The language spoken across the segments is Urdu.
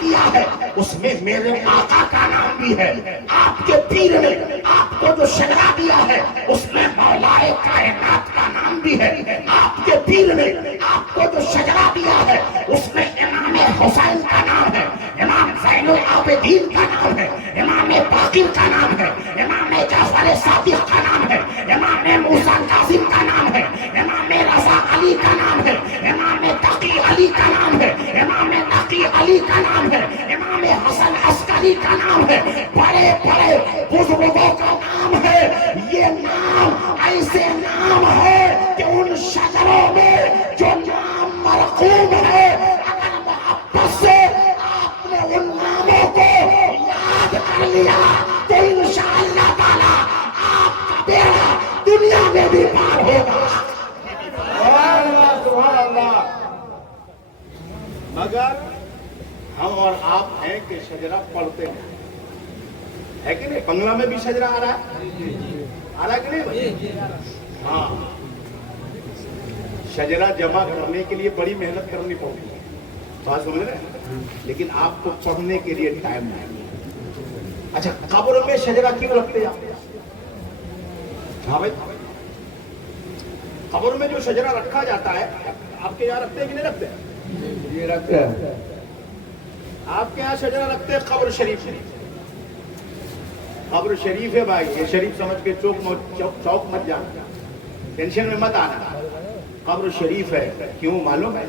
دیا ہے اس میں میرے آقا کا نام بھی ہے. آپ کے پیر نے آپ کو جو شجرہ دیا ہے اس میں مولا کائنات کا نام بھی ہے. آپ کے پیر نے آپ کو جو شجرہ دیا ہے اس میں امام حسین کا نام ہے, امام زین العابدین کا نام ہے, امام باقر کا نام ہے, امام جعفر صادق کا نام ہے, امام موسیٰ کاظم کا نام ہے, امام رضا علی کا نام ہے, امام تقی علی کا نام ہے, امام نقی علی کا نام ہے, امام حسن عسکری کا نام ہے. بڑے بڑے بزرگوں کا نام ہے. یہ نام ایسے نام ہے کہ ان شجروں میں جو نام مرقوم ہے اگر محبت سے آپ نے ان ناموں کو یاد کر لیا تو انشاءاللہ تعالی آپ کا بیڑا دنیا میں بھی پار ہوگا. سبحان اللہ سبحان اللہ. مگر ہم اور آپ ہیں کہ شجرہ پڑھتے ہیں, ہے کہ نہیں؟ بنگلہ میں بھی شجرہ آ رہا ہے, آ رہا ہے کہ نہیں بھائی؟ ہاں, شجرہ جمع کرنے کے لیے بڑی محنت کرنی پڑتی ہے, بات سمجھ رہے ہیں, لیکن آپ کو پڑھنے کے لیے ٹائم نہیں. اچھا, قبر میں شجرہ کیوں رکھتے ہیں؟ ہاں بھائی, قبر میں جو شجرہ رکھا جاتا ہے آپ کے یہاں رکھتے ہیں کہ نہیں رکھتے ہیں؟ یہ رکھتے ہیں. آپ کے یہاں شجرہ رکھتے ہیں قبر شریف میں. قبر شریف ہے بھائی, یہ شریف سمجھ کے چوک مت جانا, ٹینشن میں مت آنا. قبر شریف ہے. کیوں معلوم ہے؟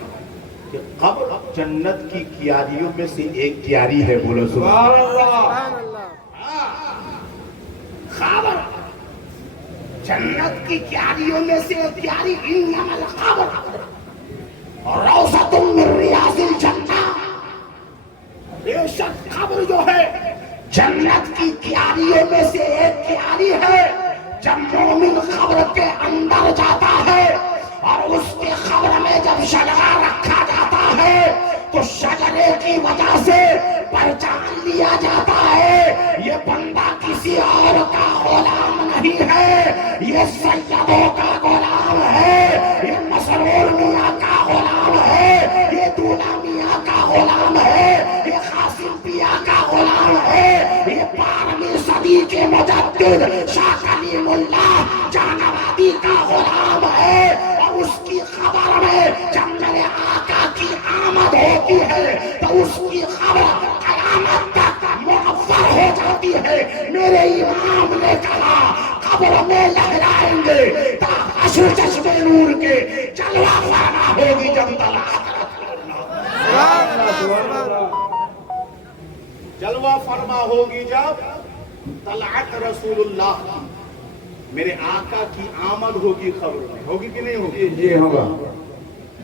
کہ قبر جنت کی کیاریوں میں سے ایک کیاری ہے. بولو سبحان اللہ. قبر جنت کی کیاریوں میں سے ایک کیاری, انما القبر روضۃ من ریاض الجنہ. بے شک قبر جو ہے جنت کی کیاریوں میں سے ایک کیاری ہے. جب مومن قبر کے اندر جاتا ہے اور اس کے قبر میں جب شجرہ رکھا جاتا ہے تو شجرے کی وجہ سے پہچان لیا جاتا ہے یہ بندہ کسی اور کا غلام نہیں ہے, یہ سیدوں کا غلام ہے, یہ مسرور میاں کا غلام ہے, یہ دولہ میاں کا غلام ہے, یہ قاسم پیا کا غلام ہے, یہ 12ویں صدی کے مجدد شاہ کلیم اللہ جہانآبادی کا غلام ہے. اور اس کی خبر میں جب میرے آقا کی آمد ہوتی ہے تو اس کی خبر قیامت تک منور ہو جاتی ہے. میرے امام نے کہا قبر میں لہرائیں گے تا حشر چشمے نور کے جلوہ فرما ہوگی جب طلعت جلوہ فرما ہوگی جب طلعت رسول اللہ کی, میرے آقا کی آمد ہوگی. قبر میں ہوگی کہ نہیں ہوگی؟ جی ہوگا.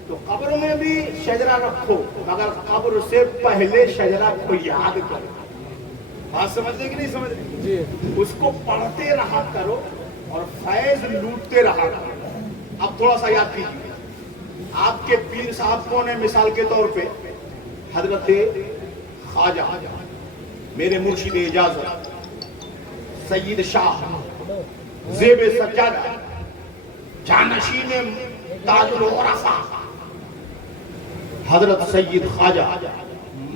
تو قبر میں بھی شجرہ رکھو, مگر قبر سے پہلے شجرہ کو یاد کرو. بات سمجھتے کہ نہیں سمجھتے؟ اس کو پڑھتے رہا کرو اور فیض لوٹتے رہا کرو. اب تھوڑا سا یاد کیجیے, آپ کے پیر صاحب کون ہے؟ مثال کے طور پہ حضرت خواجہ میرے مرشد اجازت سید شاہ زیب سجادہ جانشین تاج العرفاء حضرت سید خواجہ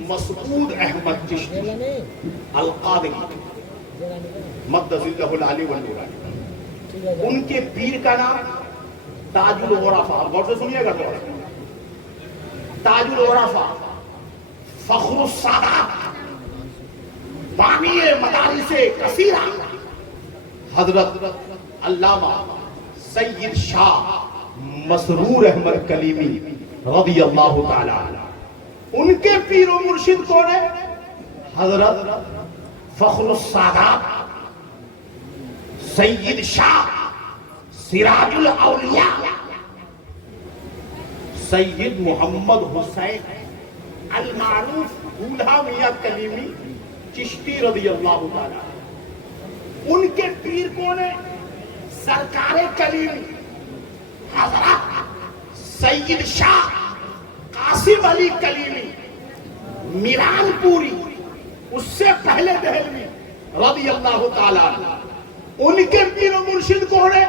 مسعود احمد چشتی القادری مقدس اللہ العلی والنورانی, ان کے پیر کا نام تاج العرفاء. غور سے سنیے گا تھوڑا. تاج العرفاء, فخر السادات, بانی مدارس کثیرہ, حضرت علامہ سید شاہ مسرور احمد کلیمی رضی اللہ تعالی عنہ. ان کے پیر و مرشد کون ہے؟ حضرت فخر السادات سید شاہ سراج الاولیاء سید محمد حسین المعروف دولہا میاں کلیمی چشتی رضی اللہ تعالی عنہ. ان کے پیر کون ہے؟ سرکار کلیمی حضرت سید شاہ قاسم علی کلیمی میران پوری, اس سے پہلے دہلوی رضی اللہ تعالی عنہ. ان کے پیر و مرشد کون ہے؟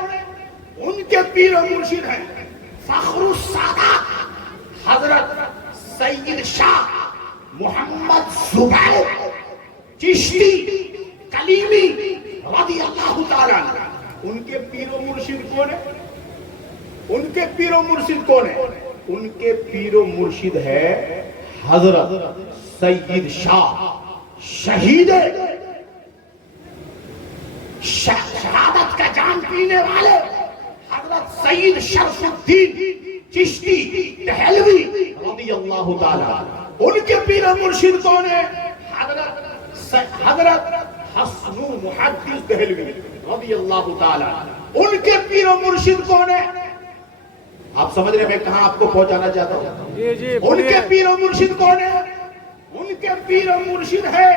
ان کے پیر و مرشد ہیں فخر السادات حضرت سید شاہ محمد زبیر چشتی کلیمی رضی اللہ تعالیٰ عنہ. ان کے پیر و مرشد کون ہے؟ ان کے پیر و مرشد کون ہے؟ ان کے پیر و مرشد ہے حضرت سید شاہ شہید شہادت کا جام پینے والے حضرت سید شرف الدین چشتی دہلوی رضی اللہ تعالیٰ. ان کے پیر و مرشد کون ہے؟ حضرت حسن محدث دہلوی رضی اللہ تعالیٰ. ان کے پیر و مرشد کون ہے؟ آپ سمجھ رہے ہیں میں کہاں آپ کو پہنچانا چاہتا ہوں؟ ان کے پیر و مرشد کون ہے؟ ان کے پیر و مرشد ہے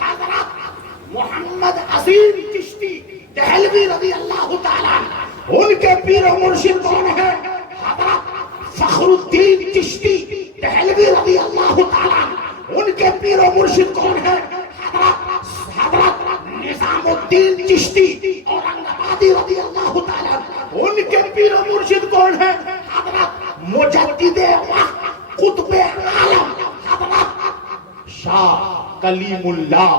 حضرت محمد عظیم چشتی دہلوی رضی اللہ تعالیٰ عنہ. ان کے پیر و مرشد کون ہے؟ حضرت فخر الدین چشتی دہلوی رضی اللہ تعالیٰ عنہ. ان کے پیر و مرشد کون ہے؟ حضرت نظام الدین چشتی اورنگ آبادی رضی اللہ تعالیٰ عنہ. ان کے پیر و مرشد کون ہے؟ حضرت مجدد وقت قطب عالم حضرت شاہ کلیم اللہ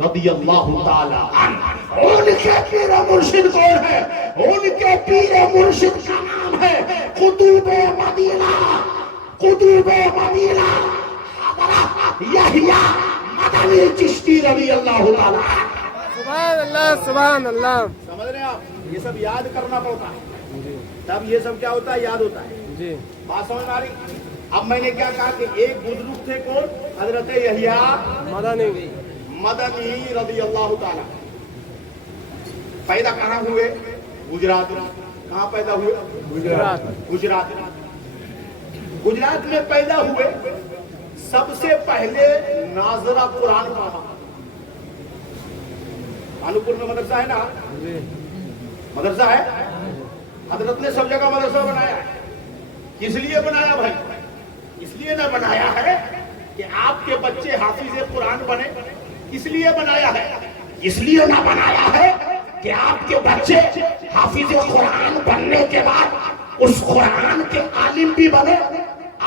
رضی اللہ تعالیٰ عنہ. ان کے پیر و مرشد کون ہے؟ ان کے پیر و مرشد کا نام ہے قطب مدینہ حضرت یحییٰ مدنی چشتی رضی اللہ تعالیٰ عنہ. سبحان اللہ سبحان اللہ. سمجھ رہے ہیں آپ؟ یہ سب یاد کرنا پڑتا ہے تب یہ سب کیا ہوتا ہے؟ یاد ہوتا ہے. جی بات سمجھ میں آ رہی؟ اب میں نے کیا کہا کہ ایک بزرگ تھے کون؟ حضرت یحییٰ مدنی رضی اللہ تعالیٰ. پیدا کہاں ہوئے؟ گجرات. کہاں پیدا ہوئے؟ گجرات میں پیدا ہوئے. سب سے پہلے ناظرہ قرآن پڑھا. کانپور میں مدرسہ ہے نا؟ مدرسہ ہے. حضرت نے سب جگہ مدرسہ بنایا ہے. کس لیے بنایا بھائی؟ اس لیے نہ بنایا ہے کہ آپ کے بچے حافظ قرآن بنے. اس لیے بنایا ہے. اس لیے نہ بنایا ہے کہ آپ کے بچے حافظ قرآن بننے کے بعد اس قرآن کے عالم بھی بنے,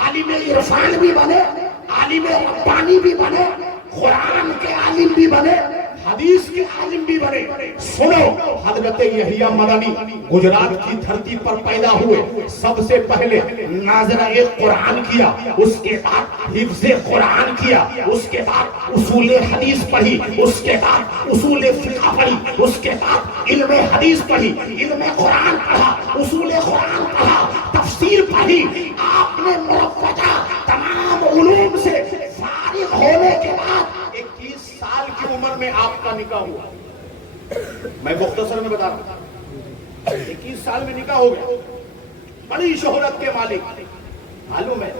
عالم عرفان بھی بنے, عالم ربانی بھی بنے, قرآن کے عالم بھی بنے, حدیث کے عالم بھی بنے. سنو, حضرت یحییٰ مدنی گجرات کی دھرتی پر پیدا ہوئے. سب سے پہلے ناظرہ قرآن کیا, اس کے بعد حفظ قرآن کیا, اس کے بعد اصول حدیث پڑھی, اس کے بعد اصول فقہ پڑھی, اس کے بعد علم حدیث پڑھی, علم قرآن پڑھا, اصول قرآن پڑھا, تفسیر پڑھی. آپ نے مروجہ تمام علوم سے فارغ ہونے کے بعد 21 سال کی عمر میں آپ کا نکاح ہوا. میں مختصر میں بتا رہا ہوں, 21 سال میں نکاح ہو گیا. بڑی شہرت کے مالک. معلوم ہے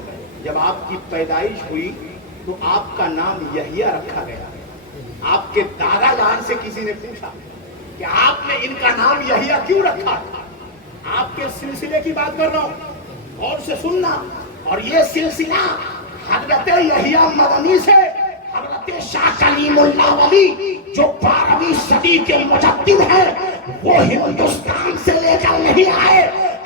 جب آپ کی پیدائش ہوئی تو آپ کا نام یحییٰ رکھا گیا. آپ کے دادا جان سے کسی نے پوچھا کہ آپ نے ان کا نام یحییٰ کیوں رکھا؟ آپ کے سلسلے کی بات کر رہا ہوں, اور سے سننا. اور یہ سلسلہ حضرت یحییٰ مدنی سے حضرت شاہ کلیم اللہ ولی جو 12ویں صدی کے مجدد ہیں وہ ہندوستان سے لے کر نہیں آئے.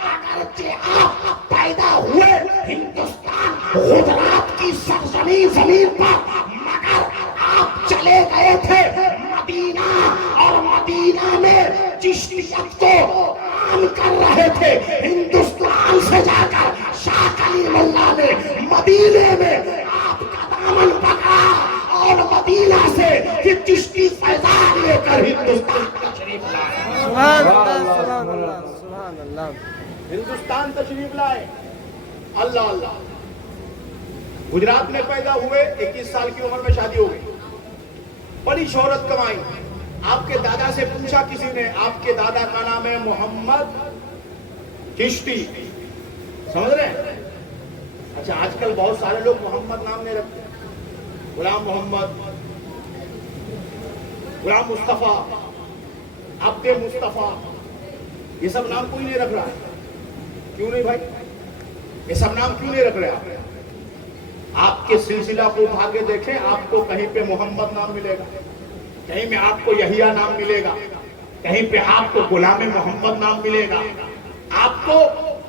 اگرچہ آپ پیدا ہوئے ہندوستان گجرات کی سرزمین زمین پر, مگر آپ چلے گئے تھے مدینہ, اور مدینہ میں چشتیت کو عام کر رہے تھے. ہندوستان سے جا کر شاہ کلیم اللہ نے مدینے میں آپ کا دامن پکڑا اور مدینہ سے یہ چشتی فیضان لے کر ہندوستان تشریف لائے. سبحان اللہ سبحان اللہ سبحان اللہ. ہندوستان تشریف لائے. اللہ اللہ. گجرات میں پیدا ہوئے, 21 سال کی عمر میں شادی ہو گئی. بڑی شہرت کمائی. آپ کے دادا سے پوچھا کسی نے, آپ کے دادا کا نام ہے محمد چشتی. سمجھ رہے ہیں؟ اچھا, آج کل بہت سارے لوگ محمد نام نہیں رکھتے. غلام محمد, غلام مصطفیٰ, عبد مصطفیٰ, یہ سب نام کوئی نہیں رکھ رہا ہے. کیوں نہیں بھائی؟ یہ سب نام کیوں نہیں رکھ رہے آپ؟ آپ کے سلسلہ کو اٹھا کے دیکھیں, آپ کو کہیں پہ محمد نام ملے گا, کہیں میں آپ کو یحییٰ نام ملے گا, کہیں پہ آپ کو غلام محمد نام ملے گا, آپ کو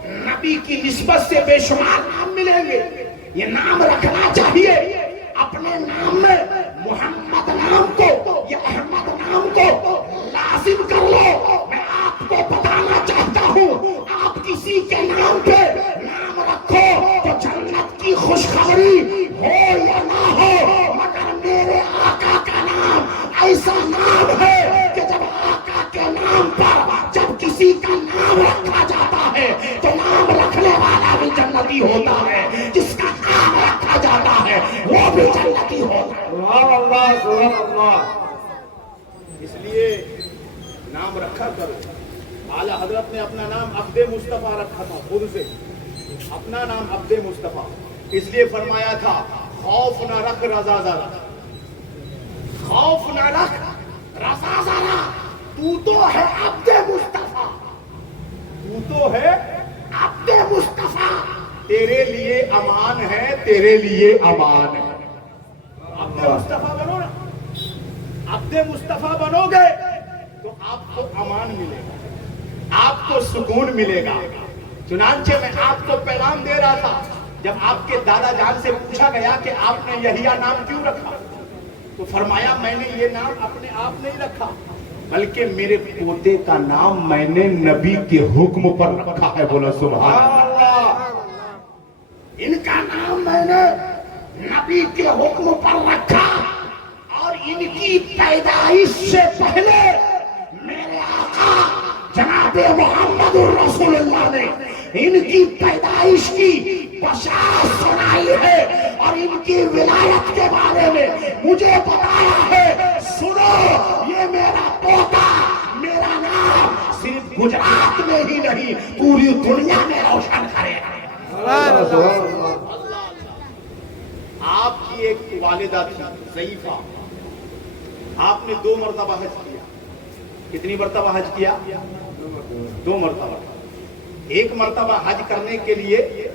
نبی کی نسبت سے بے شمار نام ملیں گے. یہ نام رکھنا چاہیے. اب اپنے نام میں محمد نام کو یا احمد نام کو لازم کر لو. میں آپ کو بتانا چاہتا ہوں آپ کسی کے نام پہ نام رکھو تو جنت کی خوشخبری ہو یا نہ ہو، مگر میرے آقا کا نام ایسا نام ہے کہ جب آقا کے نام پر جب کسی کا نام رکھا جاتا ہے تو نام رکھنے والا بھی جنتی ہوتا ہے، جس کا نام رکھا جاتا ہے وہ بھی جنتی ہوتا ہے. سبحان اللہ سبحان اللہ. اس لیے نام رکھا کرو. اعلیٰ حضرت نے اپنا نام عبد مصطفیٰ رکھا تھا، خود سے اپنا نام عبد مصطفیٰ. اس لیے فرمایا تھا خوف نہ رکھ رضا ذرا، خوف نہ رکھ رضا ذرا، تو تو ہے عبد مصطفیٰ، تو تو ہے عبد مصطفیٰ. تیرے لیے امان ہے، تیرے لیے امان ہے. عبد مصطفیٰ بنو نا، عبد مصطفیٰ بنو گے تو آپ کو امان ملے گا، آپ کو سکون ملے گا. چنانچہ میں آپ کو پیغام دے رہا تھا، جب آپ کے دادا جان سے پوچھا گیا کہ آپ نے یحییٰ نام کیوں رکھا تو فرمایا میں نے یہ نام اپنے آپ نہیں رکھا بلکہ میرے پوتے کا نام میں نے نبی کے حکم پر رکھا ہے. بولا سبحان اللہ. ان کا نام میں نے نبی کے حکم پر رکھا اور ان کی پیدائش سے پہلے میرے آقا جناب محمد الرسول اللہ نے ان کی پیدائش کی بشارت سنائی ہے اور ان کی ولایت کے بارے میں مجھے بتایا ہے. سنو، یہ میرا پوتا میرا نام صرف گجرات میں ہی نہیں پوری دنیا میں روشن کرے گا. آپ کی ایک والدہ تھی ضعیفہ، آپ نے 2 مرتبہ حج کیا. کتنی مرتبہ حج کیا؟ 2 مرتبہ. ایک مرتبہ حج کرنے کے لیے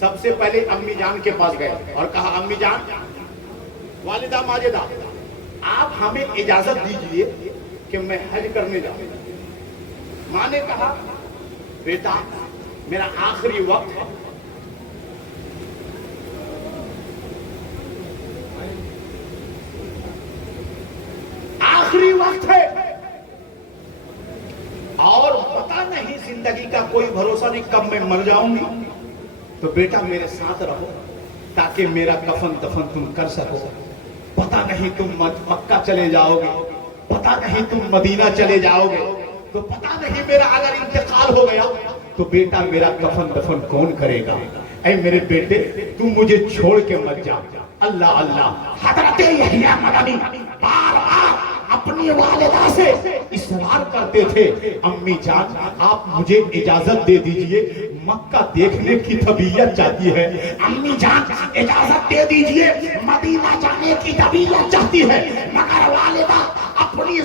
سب سے پہلے امی جان کے پاس گئے اور کہا امی جان، والدہ ماجدہ، آپ ہمیں اجازت دیجئے کہ میں حج کرنے جاؤں. ماں نے کہا بیٹا میرا آخری وقت ہے، آخری وقت ہے اور پتہ نہیں زندگی کا کوئی بھروسہ نہیں کب میں مر جاؤں گی، تو بیٹا میرے ساتھ رہو تاکہ میرا کفن دفن تم کر سکو. پتہ نہیں تم مکہ چلے جاؤ گے، پتہ نہیں تم مدینہ چلے جاؤ گے، تو پتہ نہیں میرا اگر انتقال ہو گیا تو بیٹا میرا کفن دفن کون کرے گا. اے میرے بیٹے تم مجھے چھوڑ کے مت جا. اللہ اللہ. حضرت یحییٰ مدنی بار بار اپنی والدہ سے اصرار کرتے تھے امی جان آپ مجھے اجازت دے دیجئے، مکہ دیکھنے کی طبیعت چاہتی ہے. امی جان اجازت دے دیجئے، مدینہ جانے کی طبیعت چاہتی ہے. مگر والدہ اپنی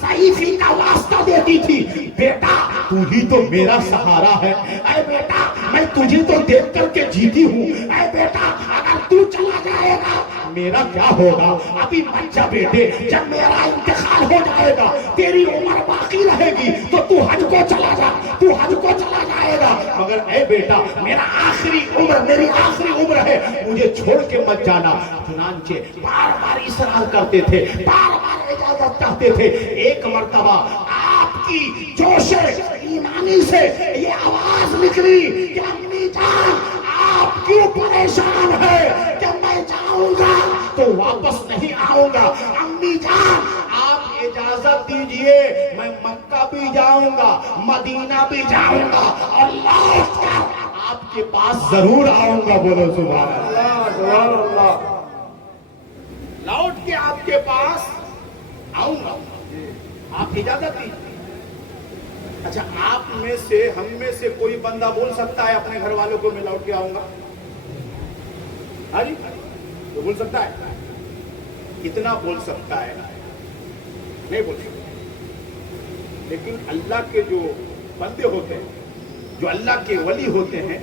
ضعیفی کا واسطہ دیتی تھی. بیٹا تو ہی تو میرا سہارا ہے. اے بیٹا میں تجھے تو دیکھ کر کے جیتی ہوں. اے بیٹا اگر تو چلا جائے گا میرا کیا ہوگا؟ ابھی بچہ بیٹے جب میرا انتقال ہو جائے گا تیری عمر باقی رہے گی تو تو حج کو چلا جا، تو حج کو چلا جائے گا. مگر اے بیٹا میری آخری عمر ہے، مجھے چھوڑ کے مت جانا. چنانچہ بار بار اصرار کرتے تھے، بار بار اجازت چاہتے تھے. ایک مرتبہ آپ کی جوش ایمانی سے یہ آواز نکلی کہ امی جان آپ کیوں پریشان ہے کہ میں جاؤں گا تو واپس نہیں آؤں گا. امی جان آپ اجازت دیجئے میں مکہ بھی جاؤں گا، مدینہ بھی جاؤں گا اور لوٹ کر آپ کے پاس ضرور آؤں گا. بولو سبحان اللہ سبحان اللہ. لوٹ کے آپ کے پاس آؤں گا، آپ اجازت دیجئے. اچھا آپ میں سے ہم میں سے کوئی بندہ بول سکتا ہے اپنے گھر والوں کو میں لوٹ کے آؤں گا؟ ہاں جی تو بول سکتا ہے؟ کتنا بول سکتا ہے؟ نہیں بول سکتا. لیکن اللہ کے جو بندے ہوتے ہیں، جو اللہ کے ولی ہوتے ہیں،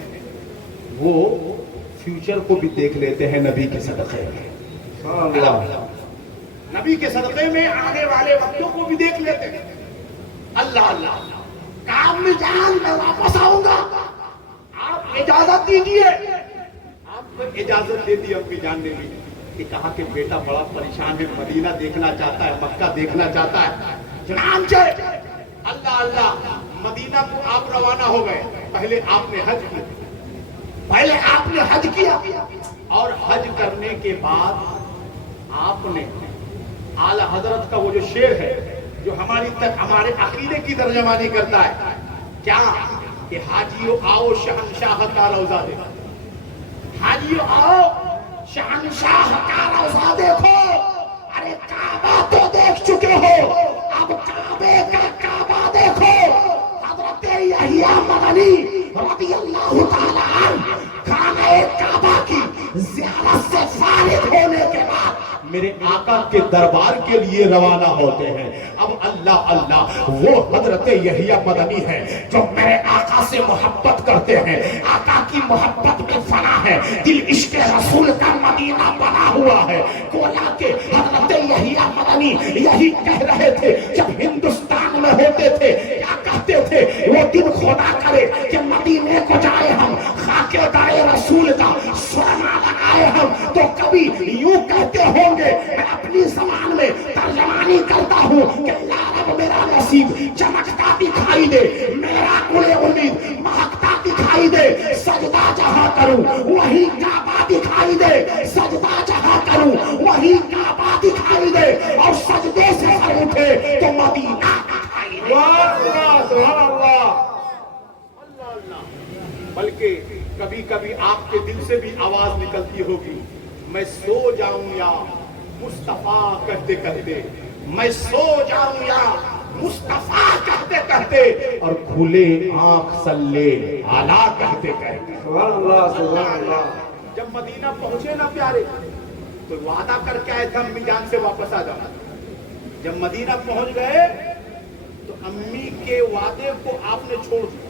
وہ فیوچر کو بھی دیکھ لیتے ہیں نبی کے صدقے میں. نبی کے صدقے میں آنے والے وقتوں کو بھی دیکھ لیتے ہیں. اللہ اللہ. امی جان میں واپس آؤں گا، آپ اجازت دیجئے. آپ تو اجازت دے دی امی جان نے بھی کہ کہا کہ بیٹا بڑا پریشان ہے، مدینہ دیکھنا چاہتا ہے، مکہ دیکھنا چاہتا ہے۔ چنانچہ اللہ اللہ مدینہ کو آپ روانہ ہو گئے۔ پہلے آپ نے حج کیا اور حج کرنے کے بعد آپ نے اعلی حضرت کا وہ جو شعر ہے جو ہمارے عقیدے کی ترجمانی کرتا ہے، کیا کہ حاجیو آؤ شہنشاہ کا روضہ دیکھو، حاجیو آؤ شہنشاہ کا روضہ دیکھو۔ ارے کعبہ تو دیکھ چکے ہو، اب کعبے کا کعبہ دیکھو۔ حضرت یحییٰ مدنی رضی اللہ تعالیٰ عنہ خانہ کعبہ کی زیارت سے فارغ ہونے کے بعد میرے آقا کے دربار کے لیے روانہ ہوتے ہیں۔ اب اللہ اللہ وہ حضرت یحییٰ مدنی ہے جو میرے آقا سے محبت کرتے ہیں، آقا کی محبت میں فنا ہے، دل عشق رسول کا مدینہ بنا ہوا ہے۔ گویا کہ حضرت یحییٰ مدنی یہی کہہ رہے تھے جب ہندوستان میں ہوتے تھے، کیا کہتے تھے؟ وہ دن خدا کرے کہ مدینے کو جائے ہم، خاک دائے رسول کا سرما لگائے ہم، تو کبھی یوں کہتے ہوں گے، میں اپنی زبان میں ترجمانی کرتا ہوں کہ یا رب میرا نصیب چمکتا دکھائی دے، میرا گل امید مہکتا دکھائی دے، سجدہ جہاں کروں وہی کعبہ دکھائی دے، سجدہ جہاں کروں وہی کعبہ دکھائی دے، اور سجدے سے سر اٹھے تو مدینہ دکھائی دے۔ سبحان اللہ۔ بلکہ کبھی کبھی آپ کے دل سے بھی آواز نکلتی ہوگی، میں سو جاؤں یا مصطفیٰ کہتے کہتے، میں سو جاؤں یا مصطفیٰ کہتے کہتے، اور کھلے آنکھ سلے اعلیٰ کہتے کہتے۔ سبحان اللہ سبحان اللہ۔ جب مدینہ پہنچے نا پیارے تو وعدہ کر کے آئے تھے امی جان سے واپس آ جانا۔ جب مدینہ پہنچ گئے تو امی کے وعدے کو آپ نے چھوڑ دیا۔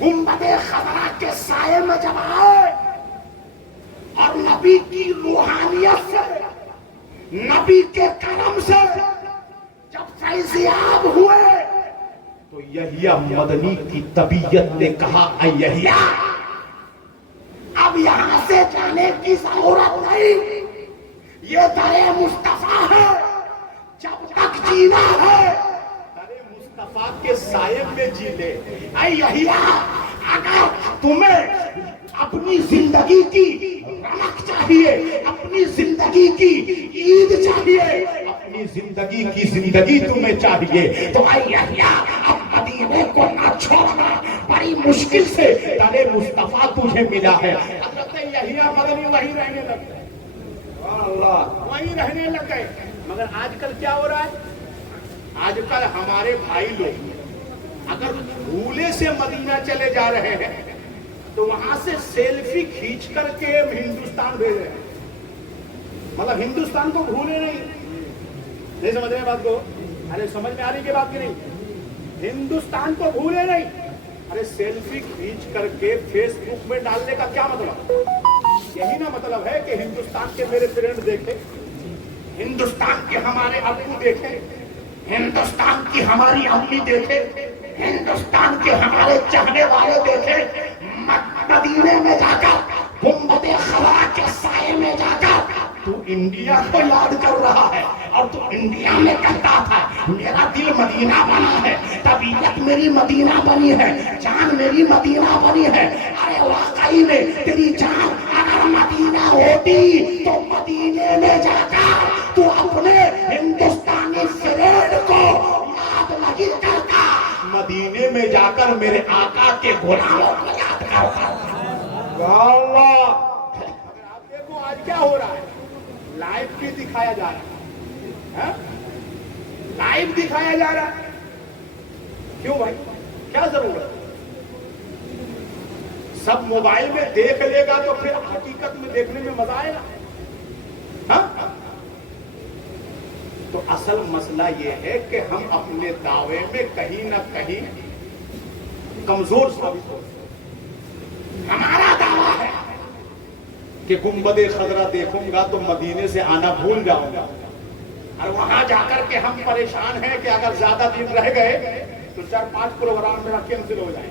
گنبد خضرا کے سائے میں جب آئے اور نبی کی روحانیت سے، نبی کے کرم سے جب فیضیاب ہوئے تو یحییٰ مدنی کی طبیعت نے کہا، اے یحییٰ اب یہاں سے جانے کی ضرورت نہیں، یہ در مصطفیٰ ہے، جب تک جینا ہے مصطفیٰ کے سائے میں جی لے۔ اے یحییٰ اگر تمہیں اپنی زندگی کی رونق چاہیے، اپنی زندگی کی عید چاہیے، اپنی زندگی کی زندگی تمہیں چاہیے تو اے یحییٰ اب مدینے کو نہ چھوڑنا، بڑی مشکل سے در مصطفیٰ تجھے ملا ہے۔ حضرت یحییٰ مدنی وہیں رہنے لگ گئے، سبحان اللہ۔ وہیں رہنے لگ گئے۔ مگر آج کل کیا ہو رہا ہے؟ آج کل ہمارے بھائی لوگ اگر بھولے سے مدینہ چلے جا رہے ہیں تو وہاں سے سیلفی کھینچ کر کے ہندوستان بھیج رہے ہیں۔ مطلب ہندوستان کو بھولے نہیں سمجھ رہے بات کو؟ ارے سمجھ میں آ رہی کہ بات کی نہیں؟ ہندوستان کو بھولے نہیں، ارے سیلفی کھینچ کر کے فیس بک میں ڈالنے کا کیا مطلب؟ یہی نا مطلب ہے کہ ہندوستان کے میرے فرینڈ دیکھے، ہندوستان کے ہمارے ابو دیکھے، ہندوستان کی ہماری امی دیکھے، ہندوستان کے ہمارے چاہنے والے دیکھے، مدینے میں جا کر گنبد خضرا کے سائے میں جا کر تو انڈیا کو یاد کر رہا ہے، اور تو انڈیا میں کہتا تھا میرا دل مدینہ بنا ہے، طبیعت میری مدینہ بنی ہے، جان میری مدینہ بنی ہے۔ ارے واقعی میں تیری جان اگر مدینہ ہوتی تو مدینے میں جا کر تو اپنے ہندوستانی فرینڈ کو یاد نہیں کرتا، مدینے میں جا کر میرے آقا کے غلاموں کو یاد کرتا۔ سبحان اللہ۔ آپ دیکھو آج کیا ہو رہا ہے، لائیو بھی دکھایا جا رہا ہے، لائیو دکھایا جا رہا ہے۔ کیوں بھائی، کیا ضرورت؟ سب موبائل میں دیکھ لے گا تو پھر حقیقت میں دیکھنے میں مزہ آئے گا۔ تو اصل مسئلہ یہ ہے کہ ہم اپنے دعوے میں کہیں نہ کہیں کمزور ثابت ہو۔ ہمارا دعویٰ ہے کہ گنبد خضرا دیکھوں گا تو مدینے سے آنا بھول جاؤں گا، اور وہاں جا کر کے ہم پریشان ہیں کہ اگر زیادہ دن رہ گئے تو 4-5 پروگرام میرا کینسل ہو جائے،